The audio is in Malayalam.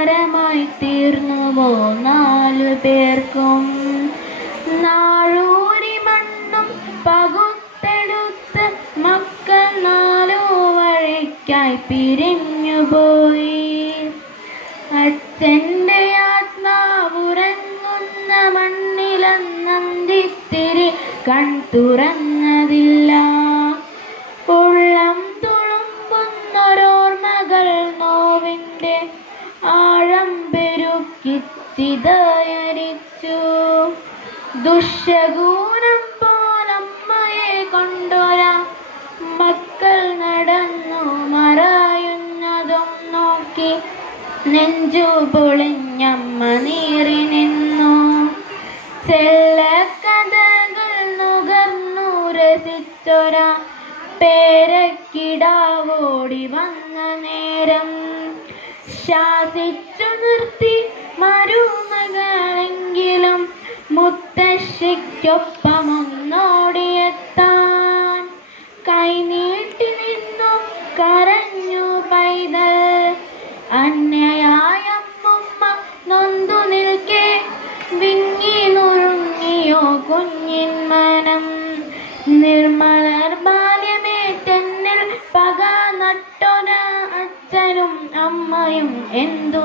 ഭാരമായി തീർന്നുവോ 4 പേർക്കും. നാഴൂരി മണ്ണും പകുത്തെടുത്ത് മക്കൾ 4 വഴിക്കായി പിരിഞ്ഞുപോയി. അച്ഛൻ്റെ ആത്മാവുറങ്ങുന്ന മണ്ണിലന്നന്തിത്തിരി കൺ തുറന്നതില്ല. ഉള്ളം തുളുമ്പുന്നൊരോർമ്മകൾ നോവിൻ്റെ ആഴം പെരുക്കി ചിതയരിച്ചു. ദുശ്ശകൂനം പോലമ്മയെ കൊണ്ടൊരാ മക്കൾ നടന്നു മറയുന്നതും നോക്കി നെഞ്ചു പൊളിഞ്ഞമ്മ നീറി നിന്നു. ചെല്ലക്കഥകൾ നുകർന്നു രസിച്ചൊരാ പേരക്കിടാവോടി വന്ന നേരം ശാസിച്ചു നിർത്തി മരുമകളെങ്കിലും മുത്തശ്ശിക്കൊപ്പമൊന്നോടിയെത്താൻ. കൈനീട്ടി നിന്നു കരഞ്ഞു പൈതൽ. അന്യയായമ്മുമ്മ നൊന്തു നിൽക്കെ വിങ്ങി നുറുങ്ങിയോ കുഞ്ഞിൻ മനം. നിർമ്മലർ ബാല്യമേറ്റെന്നിൽ പക നട്ടൊര അച്ഛനും അമ്മയും എന്തു